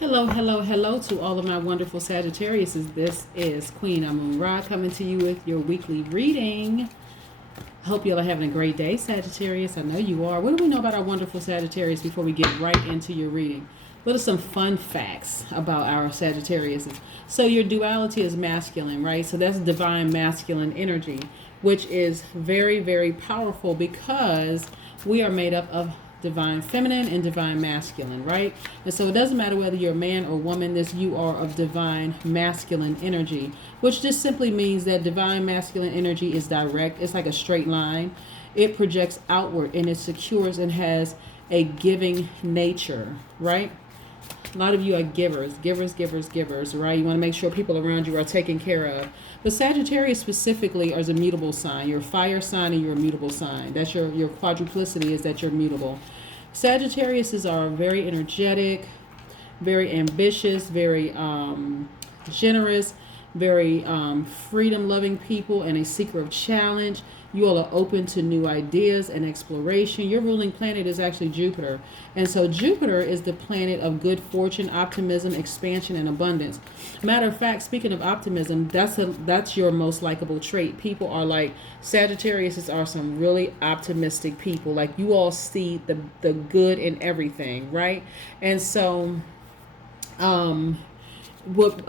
Hello, hello, hello to all of my wonderful Sagittariuses. This is Queen Amun Ra coming to you with your weekly reading. Hope y'all are having a great day, Sagittarius. I know you are. What do we know about our wonderful Sagittarius before we get right into your reading? What are some fun facts about our Sagittarius? So your duality is masculine, right? So that's divine masculine energy, which is very, very powerful because we are made up of divine feminine and divine masculine, right? And so it doesn't matter whether you're a man or woman, you are of divine masculine energy, which just simply means that divine masculine energy is direct. It's like a straight line. It projects outward and it secures and has a giving nature, right? A lot of you are givers, right? You want to make sure people around you are taken care of. But Sagittarius specifically is a mutable sign. You're a fire sign and you're a mutable sign. That's your quadruplicity, is that you're mutable. Sagittariuses are very energetic, very ambitious, very generous, very freedom-loving people, and a seeker of challenge. You all are open to new ideas and exploration. Your ruling planet is actually Jupiter. And so Jupiter is the planet of good fortune, optimism, expansion, and abundance. Matter of fact, speaking of optimism, that's your most likable trait. People are like, Sagittarius are some really optimistic people. Like, you all see the good in everything, right? And so what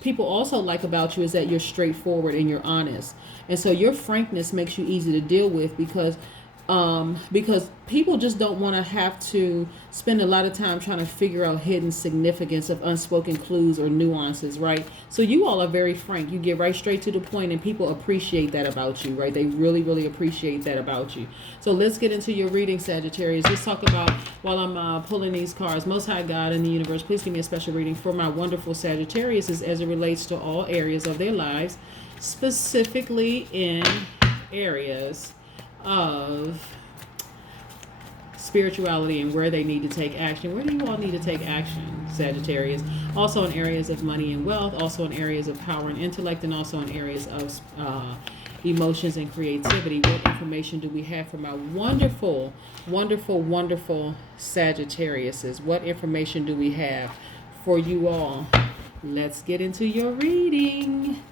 people also like about you is that you're straightforward and you're honest, and so your frankness makes you easy to deal with because people just don't want to have to spend a lot of time trying to figure out hidden significance of unspoken clues or nuances, right? So you all are very frank. You get right straight to the point, and people appreciate that about you, right? They really, really appreciate that about you. So let's get into your reading, Sagittarius. Let's talk about, while I'm pulling these cards, Most High God in the universe, please give me a special reading for my wonderful Sagittarius as it relates to all areas of their lives, specifically in areas of spirituality and where they need to take action. Where do you all need to take action, Sagittarius? Also in areas of money and wealth, also in areas of power and intellect, and also in areas of emotions and creativity. What information do we have from our wonderful, wonderful, wonderful Sagittariuses? What information do we have for you all? Let's get into your reading.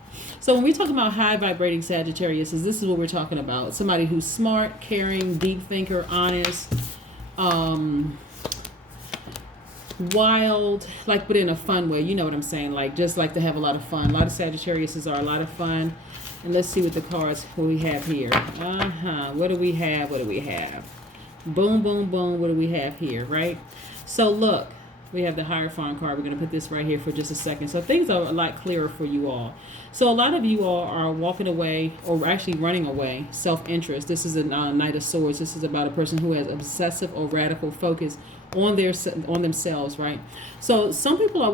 So when we talk about high vibrating Sagittarius, this is what we're talking about. Somebody who's smart, caring, deep thinker, honest, wild, like, but in a fun way. You know what I'm saying? Like, just like to have a lot of fun. A lot of Sagittariuses are a lot of fun. And let's see what the cards we have here. What do we have? What do we have? Boom, boom, boom. What do we have here, right? So look. We have the Hierophant card. We're going to put this right here for just a second. So things are a lot clearer for you all. So a lot of you all are walking away, or actually running away, self-interest. This is a Knight of Swords. This is about a person who has obsessive or radical focus on themselves, right? So some people are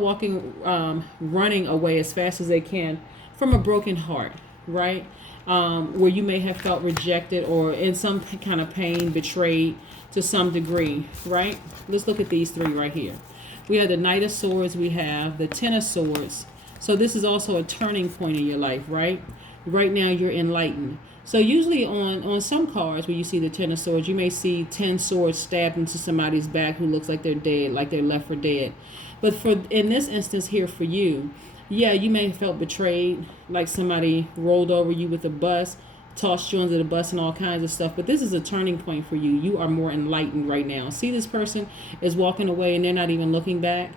running away as fast as they can from a broken heart, right? Where you may have felt rejected or in some kind of pain, betrayed to some degree, right? Let's look at these three right here. We have the Knight of Swords. We have the Ten of Swords. So this is also a turning point in your life, right? Right now you're enlightened. So usually on some cards where you see the Ten of Swords, you may see 10 swords stabbed into somebody's back who looks like they're dead, like they're left for dead. But in this instance here for you, yeah, you may have felt betrayed, like somebody rolled over you with a bus, tossed you under the bus and all kinds of stuff. But this is a turning point for you. You are more enlightened right now. See, this person is walking away and they're not even looking back.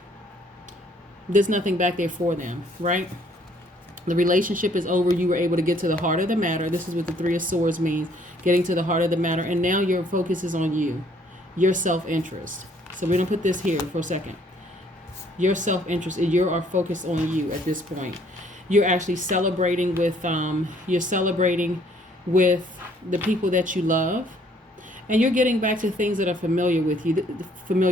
There's nothing back there for them, right? The relationship is over. You were able to get to the heart of the matter. This is what the Three of Swords means, getting to the heart of the matter. And now your focus is on you, your self-interest. So we're going to put this here for a second. Your self-interest, you are focused on you at this point. You're actually celebrating with the people that you love, and you're getting back to things that are familiar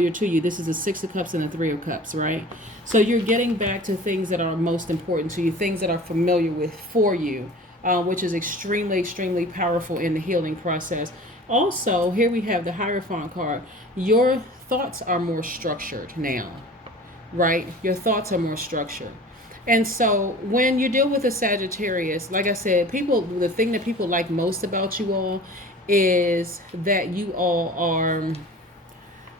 to you. This is a Six of Cups and a Three of Cups, right? So you're getting back to things that are most important to you, things that are familiar for you, which is extremely, extremely powerful in the healing process. Also, here we have the Hierophant card. Your thoughts are more structured now, right? Your thoughts are more structured. And so when you deal with a Sagittarius, like I said, the thing that people like most about you all is that you all are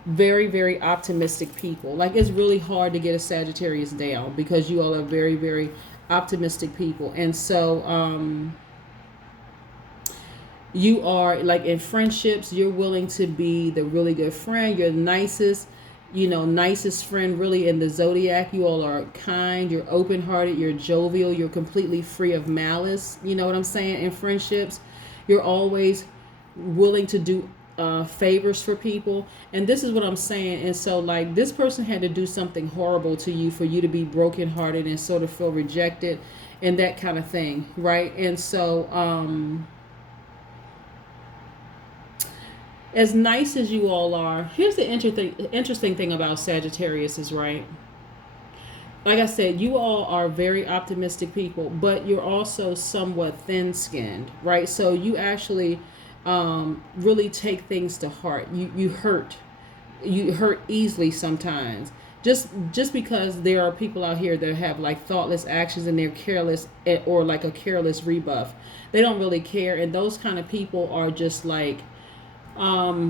Very, very optimistic people. Like, it's really hard to get a Sagittarius down because you all are very, very optimistic people. And so, you are like in friendships, you're willing to be the really good friend. You're the nicest, nicest friend really in the zodiac. You all are kind, you're open hearted, you're jovial, you're completely free of malice. You know what I'm saying? In friendships, you're always willing to do favors for people. And this is what I'm saying. And so, like, this person had to do something horrible to you for you to be brokenhearted and sort of feel rejected and that kind of thing, right? And so, as nice as you all are, here's the interesting thing about Sagittarius is, right? Like I said, you all are very optimistic people, but you're also somewhat thin-skinned, right? So you actually really take things to heart. You hurt easily sometimes. Just because there are people out here that have like thoughtless actions and they're careless, or like a careless rebuff. They don't really care, and those kind of people are just like, I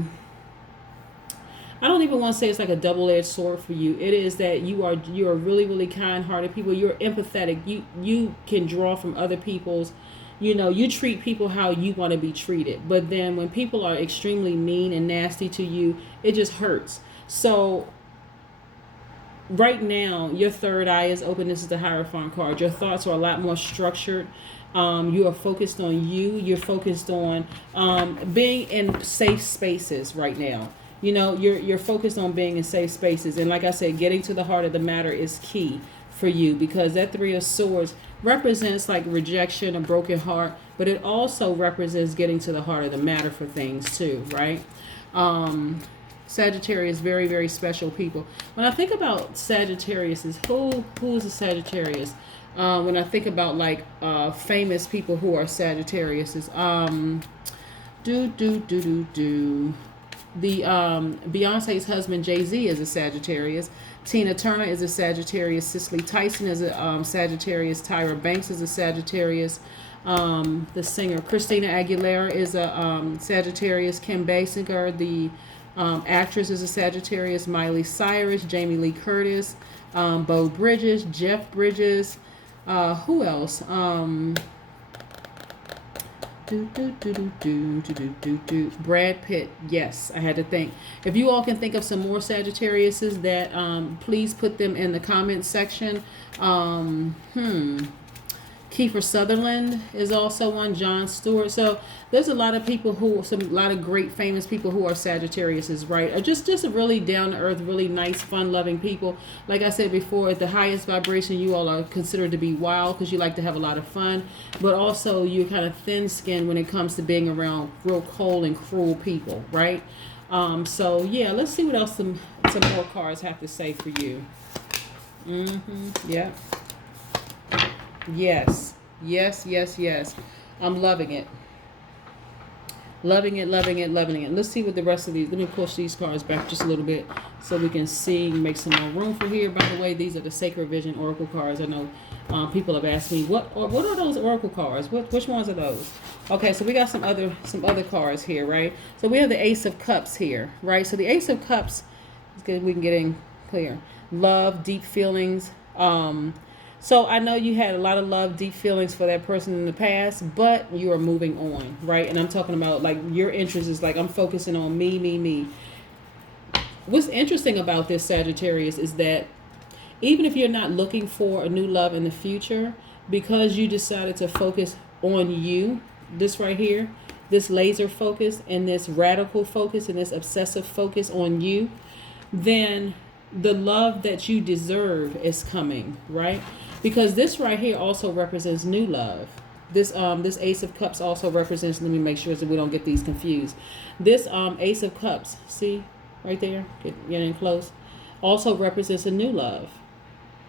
don't even want to say it's like a double-edged sword for you. It is that you are really, really kind-hearted people. You're empathetic. You can draw from other people's, you treat people how you want to be treated. But then when people are extremely mean and nasty to you, it just hurts. So right now, your third eye is open. This is the Hierophant card. Your thoughts are a lot more structured. You are focused on you. You're focused on being in safe spaces right now. You're focused on being in safe spaces. And like I said, getting to the heart of the matter is key for you, because that Three of Swords represents like rejection, a broken heart, but it also represents getting to the heart of the matter for things too, right? Sagittarius, very, very special people. When I think about Sagittarius, who is a Sagittarius? When I think about like famous people who are Sagittarius, the Beyonce's husband Jay-Z is a Sagittarius. Tina Turner is a Sagittarius. Cicely Tyson is a Sagittarius. Tyra Banks is a Sagittarius. The singer Christina Aguilera is a Sagittarius. Kim Basinger, the actress, is a Sagittarius. Miley Cyrus, Jamie Lee Curtis, Bo Bridges, Jeff Bridges. Who else? Brad Pitt. Yes, I had to think. If you all can think of some more Sagittariuses, that please put them in the comment section. Kiefer Sutherland is also one. Jon Stewart. So there's a lot of people a lot of great famous people who are Sagittariuses, right? Or just a really down to earth, really nice, fun loving people. Like I said before, at the highest vibration, you all are considered to be wild because you like to have a lot of fun, but also you're kind of thin skinned when it comes to being around real cold and cruel people, right? So yeah, let's see what else some more cards have to say for you. Yeah. Yes. I'm loving it. Loving it. Let's see what the rest of these. Let me push these cards back just a little bit so we can see, make some more room for here. By the way, these are the Sacred Vision Oracle cards. I know people have asked me what are those Oracle cards? Which ones are those? Okay, so we got some other cards here, right? So we have the Ace of Cups here, right? So the Ace of Cups is good. We can get in clear. Love, deep feelings. So I know you had a lot of love, deep feelings for that person in the past, but you are moving on, right? And I'm talking about like your interest is like, I'm focusing on me. What's interesting about this Sagittarius is that even if you're not looking for a new love in the future, because you decided to focus on you, this right here, this laser focus and this radical focus and this obsessive focus on you, then the love that you deserve is coming, right? Because this right here also represents new love. This Ace of Cups also represents, let me make sure so we don't get these confused. This Ace of Cups, see right there, get in close, also represents a new love.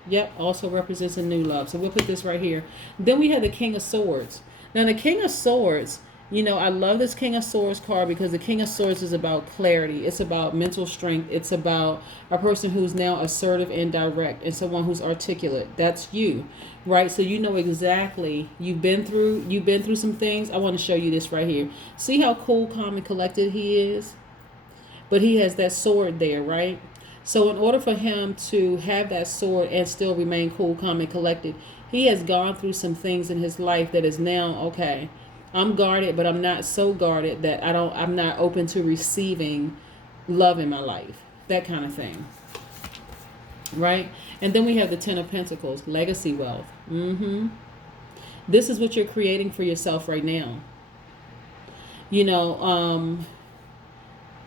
Yep, also represents a new love. So we'll put this right here. Then we have the King of Swords. Now the King of Swords, I love this King of Swords card because the King of Swords is about clarity. It's about mental strength. It's about a person who's now assertive and direct and someone who's articulate. That's you, right? So you know exactly, you've been through some things. I want to show you this right here. See how cool, calm, and collected he is? but he has that sword there, right? So in order for him to have that sword and still remain cool, calm, and collected, he has gone through some things in his life that is now, okay, I'm guarded, but I'm not so guarded that I'm not open to receiving love in my life. That kind of thing. Right? And then we have the Ten of Pentacles, legacy wealth. This is what you're creating for yourself right now. You know,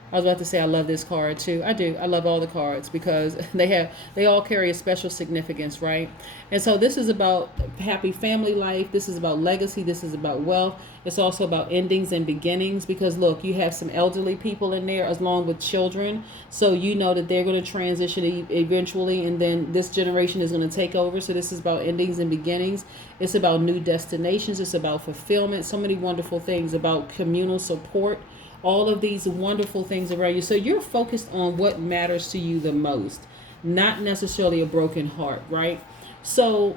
I was about to say I love this card too. I do. I love all the cards because they all carry a special significance, right? And so this is about happy family life. This is about legacy. This is about wealth. It's also about endings and beginnings because look, you have some elderly people in there along with children. So you know that they're going to transition eventually, and then this generation is going to take over. So this is about endings and beginnings. It's about new destinations. It's about fulfillment. So many wonderful things about communal support. All of these wonderful things around you. So you're focused on what matters to you the most, not necessarily a broken heart, right? So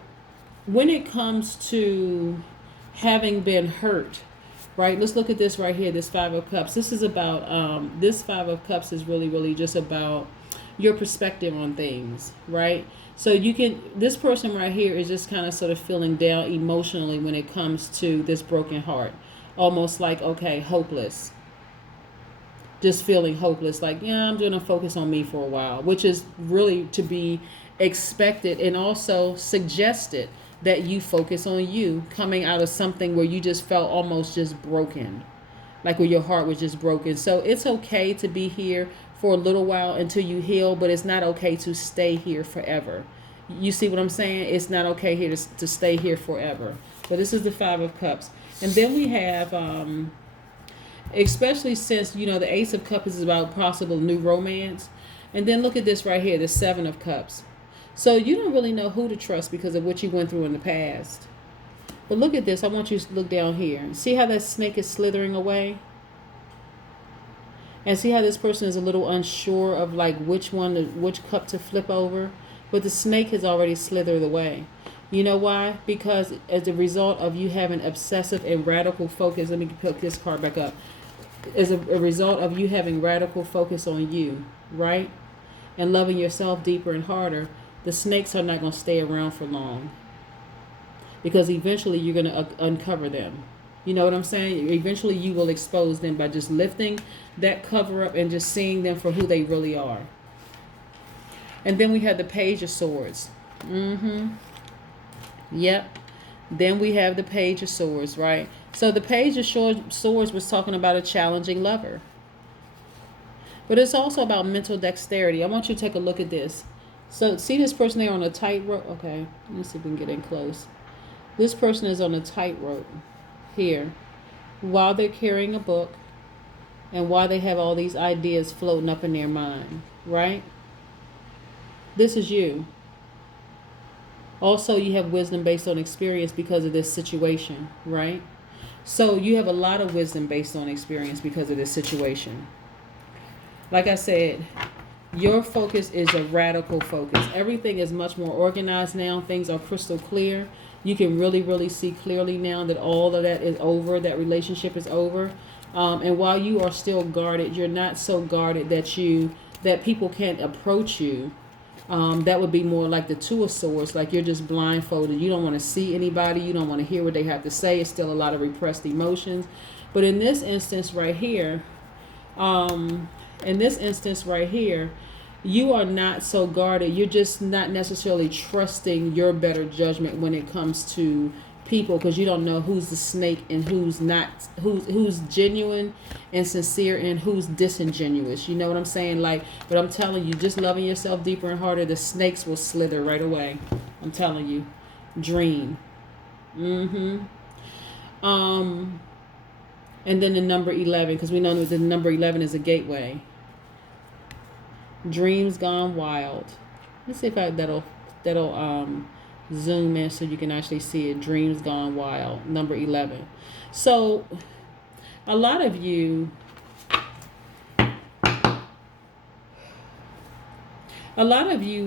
when it comes to having been hurt, right? Let's look at this right here, this Five of Cups. This is about, this Five of Cups is really just about your perspective on things, right? So you can, this person right here is just kind of sort of feeling down emotionally when it comes to this broken heart. Almost like, okay, hopeless. Just feeling hopeless, like, yeah, I'm going to focus on me for a while, which is really to be expected and also suggested that you focus on you coming out of something where you just felt almost just broken, like where your heart was just broken. So it's okay to be here for a little while until you heal, but it's not okay to stay here forever. You see what I'm saying? It's not okay here to stay here forever. But this is the Five of Cups. And then we have... especially since, you know, the Ace of Cups is about possible new romance. And then look at this right here, the Seven of Cups. So you don't really know who to trust because of what you went through in the past. But look at this. I want you to look down here. See how that snake is slithering away? And see how this person is a little unsure of like which cup to flip over? But the snake has already slithered away. You know why? Because as a result of you having obsessive and radical focus, let me pick this card back up. As a result of you having radical focus on you, right? And loving yourself deeper and harder, the snakes are not going to stay around for long. Because eventually you're going to uncover them. You know what I'm saying? Eventually you will expose them by just lifting that cover up and just seeing them for who they really are. And then we have the Page of Swords. Yep. Then we have the Page of Swords, right? So the Page of Swords was talking about a challenging lover. But it's also about mental dexterity. I want you to take a look at this. So see this person there on a tightrope? Okay, let's see if we can get in close. This person is on a tightrope here while they're carrying a book and while they have all these ideas floating up in their mind, right? This is you. Also, you have wisdom based on experience because of this situation, right? So you have a lot of wisdom based on experience because of this situation. Like I said, your focus is a radical focus. Everything is much more organized now. Things are crystal clear. You can really see clearly now that all of that is over, that relationship is over. And while you are still guarded, you're not so guarded that people can't approach you. That would be more like the Two of Swords, like you're just blindfolded. You don't want to see anybody. You don't want to hear what they have to say. It's still a lot of repressed emotions. But in this instance right here, you are not so guarded. You're just not necessarily trusting your better judgment when it comes to people, because you don't know who's the snake and who's not, who's genuine and sincere and who's disingenuous. You know what I'm saying? Like, but I'm telling you, just loving yourself deeper and harder, the snakes will slither right away. I'm telling you. Dream. And then the number 11, because we know that the number 11 is a gateway. Dreams gone wild. Let's see if that'll zoom in so you can actually see it. Dreams gone wild, number 11. So a lot of you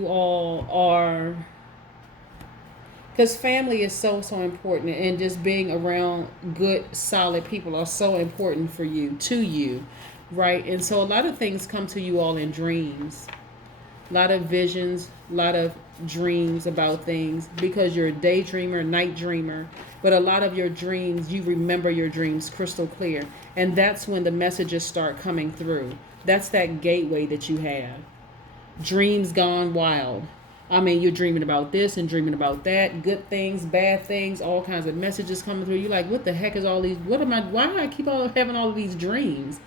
all are, because family is so important, and just being around good solid people are so important for you, to you, right? And so a lot of things come to you all in dreams. A lot of visions, a lot of dreams about things because you're a daydreamer, night dreamer. But a lot of your dreams, you remember your dreams crystal clear. And that's when the messages start coming through. That's that gateway that you have. Dreams gone wild. I mean, you're dreaming about this and dreaming about that, good things, bad things, all kinds of messages coming through. You're like, what the heck is all these? Why do I keep on having all of these dreams?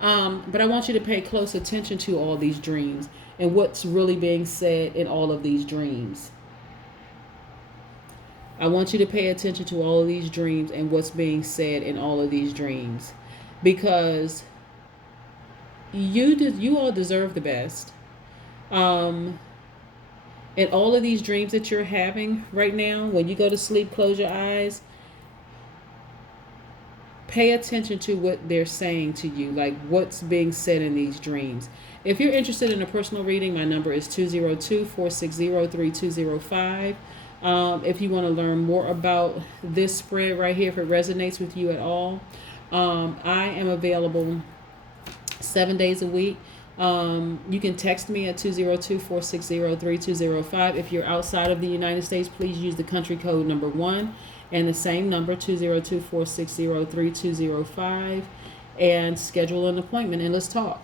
But I want you to pay close attention to all these dreams and what's really being said in all of these dreams. I want you to pay attention to all of these dreams and what's being said in all of these dreams, because you all deserve the best. And all of these dreams that you're having right now, when you go to sleep, close your eyes. Pay attention to what they're saying to you, like what's being said in these dreams. If you're interested in a personal reading, my number is 202-460-3205. If you want to learn more about this spread right here, if it resonates with you at all, I am available 7 days a week. You can text me at 202-460-3205. If you're outside of the United States, please use the country code number 1 and the same number, 202-460-3205, and schedule an appointment and let's talk.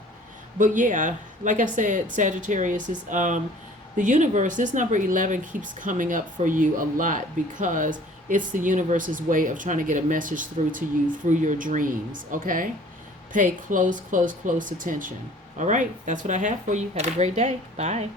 But yeah, like I said, Sagittarius is the universe. This number 11 keeps coming up for you a lot because it's the universe's way of trying to get a message through to you through your dreams. Okay, pay close attention. All right, that's what I have for you. Have a great day. Bye.